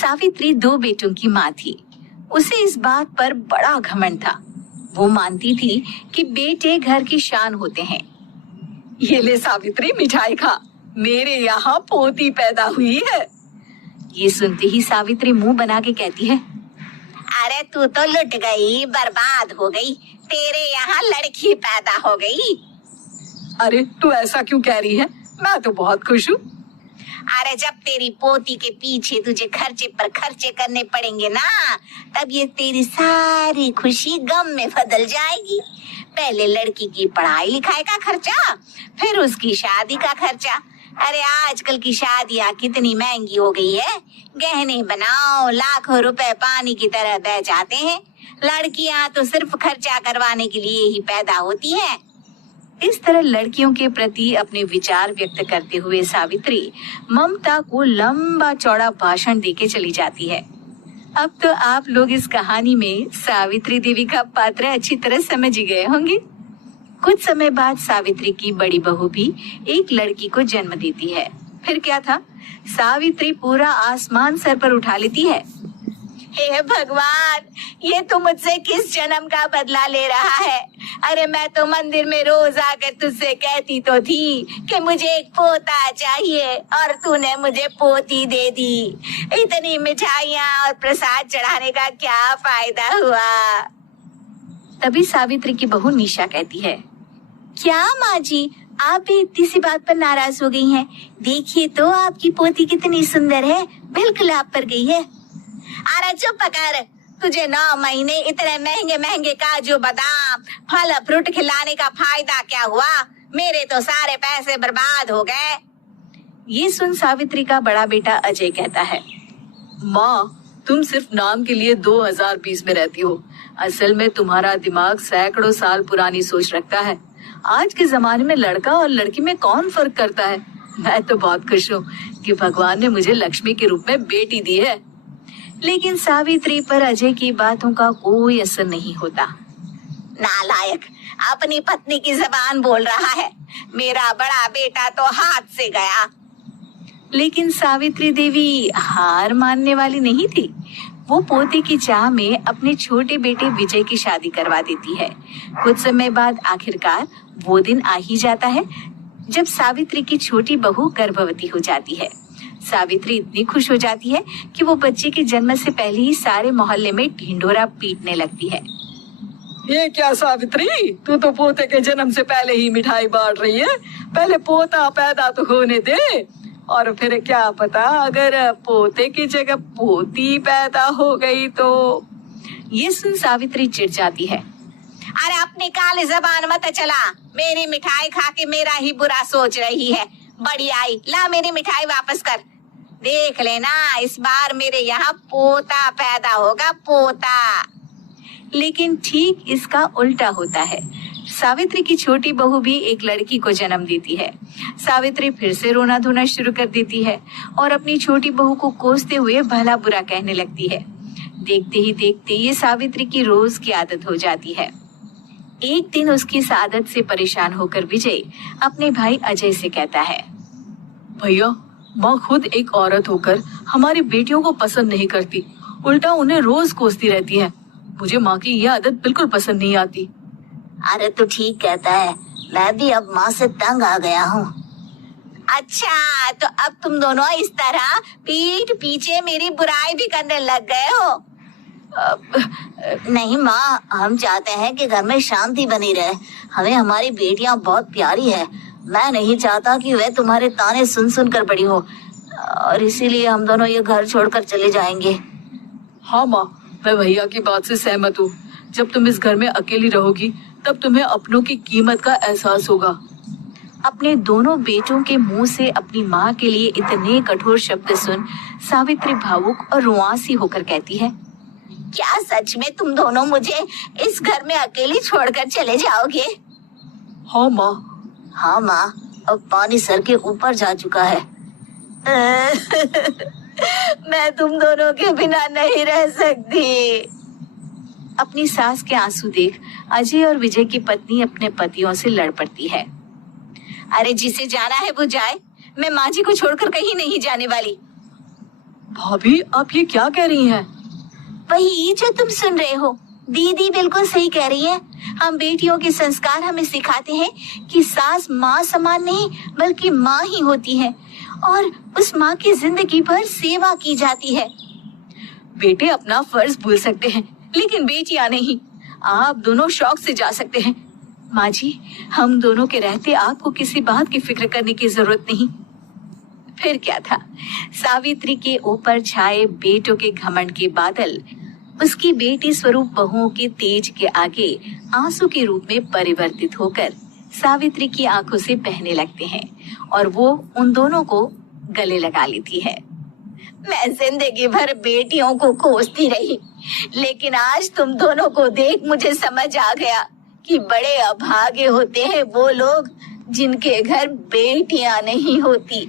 सावित्री 2 बेटों की माँ थी। उसे इस बात पर बड़ा घमंड था। वो मानती थी कि बेटे घर की शान होते हैं। ये ले सावित्री, मिठाई खा, मेरे यहाँ पोती पैदा हुई है। ये सुनते ही सावित्री मुंह बना के कहती है, अरे तू तो लुट गई, बर्बाद हो गई, तेरे यहाँ लड़की पैदा हो गई। अरे तू ऐसा क्यों कह रही है, मैं तो बहुत खुश हूँ। अरे जब तेरी पोती के पीछे तुझे खर्चे पर खर्चे करने पड़ेंगे ना, तब ये तेरी सारी खुशी गम में बदल जाएगी। पहले लड़की की पढ़ाई लिखाई का खर्चा, फिर उसकी शादी का खर्चा। अरे आजकल की शादियाँ कितनी महंगी हो गई है। गहने बनाओ, लाखों रुपए पानी की तरह बह जाते हैं। लड़कियाँ तो सिर्फ खर्चा करवाने के लिए ही पैदा होती हैं। इस तरह लड़कियों के प्रति अपने विचार व्यक्त करते हुए सावित्री ममता को लंबा चौड़ा भाषण देके चली जाती है। अब तो आप लोग इस कहानी में सावित्री देवी का पात्र अच्छी तरह समझ ही गए होंगे। कुछ समय बाद सावित्री की बड़ी बहू भी एक लड़की को जन्म देती है। फिर क्या था, सावित्री पूरा आसमान सर पर उठा लेती है। हे भगवान, ये तू मुझसे किस जन्म का बदला ले रहा है? अरे मैं तो मंदिर में रोज आकर तुझसे कहती तो थी कि मुझे एक पोता चाहिए, और तूने मुझे पोती दे दी। इतनी मिठाइयाँ और प्रसाद चढ़ाने का क्या फायदा हुआ? तभी सावित्री की बहू निशा कहती है, क्या माँ जी, आप भी इतनी सी बात पर नाराज हो गई हैं? देखिए तो आपकी पोती कितनी सुंदर है, बिल्कुल आप पर गई है। अरे चुप कर, तुझे 9 महीने इतने महंगे महंगे काजू बादाम फल फ्रूट खिलाने का फायदा क्या हुआ? मेरे तो सारे पैसे बर्बाद हो गए। ये सुन सावित्री का बड़ा बेटा अजय कहता है, माँ, तुम सिर्फ नाम के लिए 2020 में रहती हो। असल में तुम्हारा दिमाग सैकड़ों साल पुरानी सोच रखता है। आज के जमाने में लड़का और लड़की में कौन फर्क करता है। मैं तो बहुत खुश हूँ कि भगवान ने मुझे लक्ष्मी के रूप में बेटी दी है। लेकिन सावित्री पर अजय की बातों का कोई असर नहीं होता। नालायक, अपनी पत्नी की जबान बोल रहा है। मेरा बड़ा बेटा तो हाथ से गया। लेकिन सावित्री देवी हार मानने वाली नहीं थी। वो पोते की चाह में अपने छोटे बेटे विजय की शादी करवा देती है। कुछ समय बाद आखिरकार वो दिन आ ही जाता है जब सावित्री की छोटी बहू गर्भवती हो जाती है। सावित्री इतनी खुश हो जाती है कि वो बच्चे के जन्म से पहले ही सारे मोहल्ले में ढिंढोरा पीटने लगती है। ये क्या सावित्री, तू तो पोते के जन्म से पहले ही मिठाई बांट रही है। पहले पोता पैदा तो होने दे, और फिर क्या पता अगर पोते की जगह पोती पैदा हो गई तो। ये सुन सावित्री चिढ़ जाती है। अरे अपनी काली जबान मत चला, मेरी मिठाई खा के मेरा ही बुरा सोच रही है। बड़ी आई, ला मेरी मिठाई वापस कर। देख लेना, इस बार मेरे यहाँ पोता पैदा होगा, पोता। लेकिन ठीक इसका उल्टा होता है। सावित्री की छोटी बहू भी एक लड़की को जन्म देती है। सावित्री फिर से रोना धोना शुरू कर देती है और अपनी छोटी बहू को कोसते हुए भला बुरा कहने लगती है। देखते ही देखते ये सावित्री की रोज की आदत हो जाती है। एक दिन उसकी इस आदत से परेशान होकर विजय अपने भाई अजय से कहता है, भैया, माँ खुद एक औरत होकर हमारी बेटियों को पसंद नहीं करती, उल्टा उन्हें रोज कोसती रहती है। मुझे माँ की यह आदत बिल्कुल पसंद नहीं आती। अरे तू ठीक कहता है, मैं भी अब माँ से तंग आ गया हूँ। अच्छा, तो अब तुम दोनों इस तरह पीठ पीछे मेरी बुराई भी करने लग गए हो? नहीं माँ, हम चाहते हैं कि घर में शांति बनी रहे। हमें हमारी बेटियाँ बहुत प्यारी है। मैं नहीं चाहता कि वे तुम्हारे ताने सुन सुन कर बड़ी हो, और इसीलिए हम दोनों ये घर छोड़कर चले जाएंगे। हाँ माँ, मैं भैया की बात से सहमत हूँ। जब तुम इस घर में अकेली रहोगी तब तुम्हें अपनों की कीमत का एहसास होगा। अपने दोनों बेटों के मुंह से अपनी माँ के लिए इतने कठोर शब्द सुन सावित्री भावुक और रुआंसी होकर कहती है, क्या सच में तुम दोनों मुझे इस घर में अकेली छोड़कर चले जाओगे? हाँ माँ। हाँ माँ, अब पानी सर के ऊपर जा चुका है। मैं तुम दोनों के बिना नहीं रह सकती। अपनी सास के आंसू देख अजय और विजय की पत्नी अपने पतियों से लड़ पड़ती है। अरे जिसे जाना है वो जाए, मैं माँ जी को छोड़कर कहीं नहीं जाने वाली। भाभी, आप ये क्या कह रही हैं? वही जो तुम सुन रहे हो, दीदी बिल्कुल सही कह रही है। हम बेटियों के संस्कार हमें सिखाते हैं कि सास माँ समान नहीं बल्कि माँ ही होती है और उस माँ की जिंदगी भर सेवा की जाती है। बेटे अपना फर्ज भूल सकते हैं, लेकिन बेटियां नहीं। आप दोनों शौक से जा सकते हैं। माँ जी, हम दोनों के रहते आपको किसी बात की फिक्र करने की जरूरत नहीं। फिर क्या था, सावित्री के ऊपर छाए बेटों के घमंड के बादल उसकी बेटी स्वरूप बहुओं के तेज के आगे आंसू के रूप में परिवर्तित होकर सावित्री की आंखों से बहने लगते हैं और वो उन दोनों को गले लगा लेती है। मैं जिंदगी भर बेटियों को खोजती रही, लेकिन आज तुम दोनों को देख मुझे समझ आ गया कि बड़े अभागे होते हैं वो लोग जिनके घर बेटियां नहीं होती।